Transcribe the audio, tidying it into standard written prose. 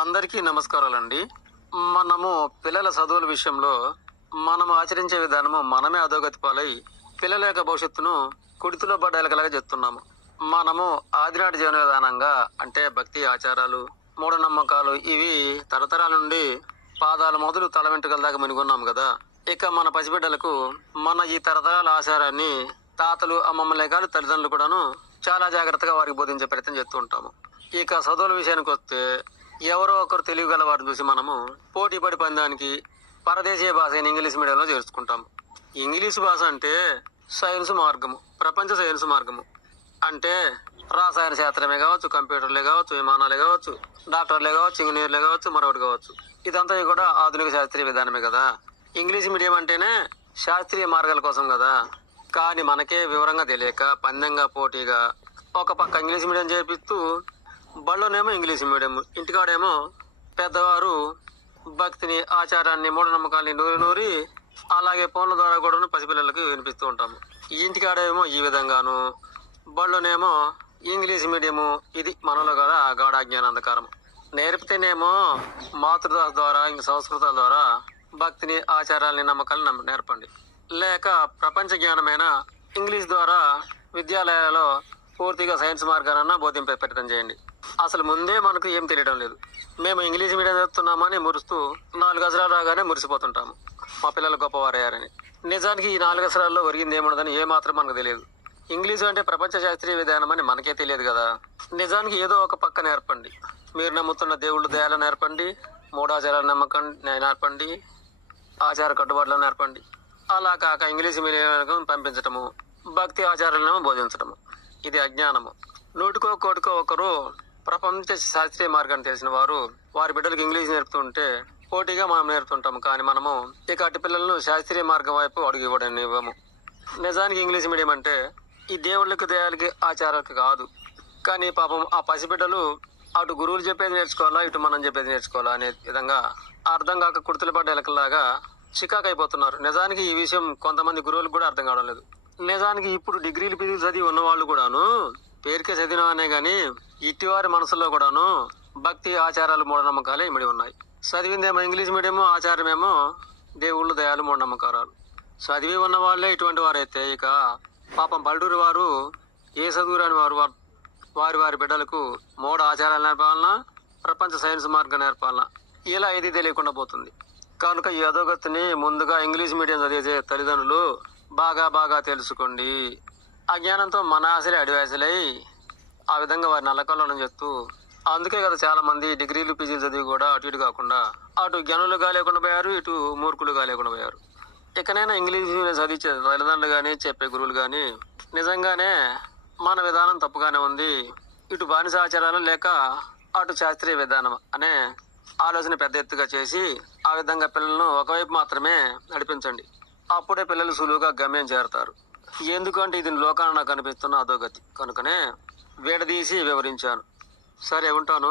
అందరికీ నమస్కారాలండి. మనము పిల్లల చదువుల విషయంలో మనము ఆచరించే విధానము మనమే అధోగతి పాలై పిల్లల యొక్క భవిష్యత్తును కుడితిలో పడ్డేలకలాగా చెప్తున్నాము. మనము ఆదినాటి జీవన విధానంగా అంటే భక్తి ఆచారాలు మూఢనమ్మకాలు ఇవి తరతరాల నుండి పాదాల మొదలు తల వెంట్రుకల దాకా మునిగున్నాం కదా. ఇక మన పసిబిడ్డలకు మన ఈ తరతరాల ఆచారాన్ని తాతలు అమ్మమ్మలే కాదు తల్లిదండ్రులు కూడాను చాలా జాగ్రత్తగా వారికి బోధించే ప్రయత్నం చేస్తూ ఉంటాము. ఇక చదువుల విషయానికి వస్తే ఎవరో ఒకరు తెలియగల వారిని చూసి మనము పోటీ పడి పొందడానికి పరదేశీయ భాష అయిన ఇంగ్లీష్ మీడియంలో చేర్చుకుంటాము. ఇంగ్లీష్ భాష అంటే సైన్స్ మార్గము, ప్రపంచ సైన్స్ మార్గము. అంటే రసాయన శాస్త్రమే కావచ్చు, కంప్యూటర్లే కావచ్చు, విమానాలే కావచ్చు, డాక్టర్లే కావచ్చు, ఇంజనీర్లే కావచ్చు, మరొకటి కావచ్చు. ఇదంతా కూడా ఆధునిక శాస్త్రీయ విధానమే కదా. ఇంగ్లీష్ మీడియం అంటేనే శాస్త్రీయ మార్గాల కోసం కదా. కానీ మనకే వివరంగా తెలియక పందెంగా పోటీగా ఒక పక్క ఇంగ్లీష్ మీడియం చేపిస్తూ బళ్ళోనేమో ఇంగ్లీష్ మీడియం, ఇంటికాడేమో పెద్దవారు భక్తిని ఆచారాన్ని మూఢనమ్మకాన్ని నూరి అలాగే ఫోన్ల ద్వారా కూడా పసిపిల్లలకి వినిపిస్తూ ఉంటాము. ఇంటికాడేమో ఈ విధంగాను, బళ్ళోనేమో ఇంగ్లీష్ మీడియము. ఇది మనలో కదా గాఢ అజ్ఞానాంధకారం. నేర్పితేనేమో మాతృదాస ద్వారా ఇంక సంస్కృతాల ద్వారా భక్తిని ఆచారాలని నమ్మకాలను నేర్పండి. లేక ప్రపంచ జ్ఞానమైన ఇంగ్లీష్ ద్వారా విద్యాలయాలలో పూర్తిగా సైన్స్ మార్గానన్నా బోధింపే ప్రయత్నం చేయండి. అసలు ముందే మనకు ఏం తెలియడం లేదు. మేము ఇంగ్లీష్ మీడియం చదువుతున్నామని మురుస్తూ 4 అక్షరాలు రాగానే మురిసిపోతుంటాము మా పిల్లలు గొప్పవారయ్యారని. నిజానికి ఈ 4 అక్షరాల్లో ఒరిగింది ఏముండదని ఏమాత్రం మనకు తెలియదు. ఇంగ్లీషు అంటే ప్రపంచ శాస్త్రీయ విధానం అని మనకే తెలియదు కదా. నిజానికి ఏదో ఒక పక్క నేర్పండి. మీరు నమ్ముతున్న దేవుళ్ళు దయాలు నేర్పండి, మూఢాచారాలు నేర్పండి, ఆచార కట్టుబాట్లను నేర్పండి. అలా కాక ఇంగ్లీష్ మీడియం పంపించటము, భక్తి ఆచారాలను బోధించటము ఇది అజ్ఞానము. నూటికో కోటికో ఒకరు ప్రపంచ శాస్త్రీయ మార్గాన్ని తెలిసిన వారు వారి బిడ్డలకు ఇంగ్లీష్ నేర్పుతుంటే పోటీగా మనం నేర్పుతుంటాము. కానీ మనము ఇక అటు పిల్లలను శాస్త్రీయ మార్గం వైపు అడుగు ఇవ్వము. నిజానికి ఇంగ్లీష్ మీడియం అంటే ఈ దేవుళ్ళకి దయాలకి ఆచారాలకి కాదు. కానీ పాపం ఆ పసిబిడ్డలు అటు గురువులు చెప్పేది నేర్చుకోవాలా, ఇటు మనం చెప్పేది నేర్చుకోవాలా అనే విధంగా అర్థం కాక కుర్తులు పడ్డ ఎలకలాగా చికాకు అయిపోతున్నారు. నిజానికి ఈ విషయం కొంతమంది గురువులకు కూడా అర్థం కావడం లేదు. నిజానికి ఇప్పుడు డిగ్రీలు పీజీలు చదివి ఉన్న వాళ్ళు కూడాను పేరుకే చదివినవానే గాని ఇటివారి మనసులో కూడాను భక్తి ఆచారాలు మూఢనమ్మకాలే ఇమిడి ఉన్నాయి. చదివిందేమో ఇంగ్లీష్ మీడియము, ఆచారమేమో దేవుళ్ళు దయాలు మూఢనమ్మకాలు. చదివి ఉన్న వాళ్ళే ఇటువంటి వారైతే ఇక పాపం పల్లెటూరు వారు ఏ చదువురాని వారు వారి వారి బిడ్డలకు మూఢ ఆచారాలు నేర్పాలన్నా, ప్రపంచ సైన్స్ మార్గం నేర్పాలన్నా ఇలా ఇది తెలియకుండా పోతుంది. కనుక ఈ అధోగతిని ముందుగా ఇంగ్లీష్ మీడియం చదివే తల్లిదండ్రులు బాగా తెలుసుకోండి. అజ్ఞానంతో మన ఆశలే అడివాసలై ఆ విధంగా వారిని నల్లకల్లోనం చేస్తూ అందుకే కదా చాలా మంది డిగ్రీలు పీజీలు చదివి కూడా అటు ఇటు కాకుండా అటు జ్ఞానులుగా లేకుండా పోయారు, ఇటు మూర్ఖులుగా లేకుండా పోయారు. ఇకనైనా ఇంగ్లీష్ చదివించే తల్లిదండ్రులు కానీ చెప్పే గురువులు కానీ నిజంగానే మన విధానం తప్పుగానే ఉంది, ఇటు బానిస ఆచారాలు లేక అటు శాస్త్రీయ విధానం అనే ఆలోచన పెద్ద ఎత్తుగా చేసి ఆ విధంగా పిల్లలను ఒకవైపు మాత్రమే నడిపించండి. అప్పుడే పిల్లలు సులువుగా గమ్యం చేరతారు. ఎందుకంటే ఇది లోకాన నాకు అనిపిస్తున్న అధోగతి కనుకనే విడదీసి వివరించాను. సరే ఉంటాను.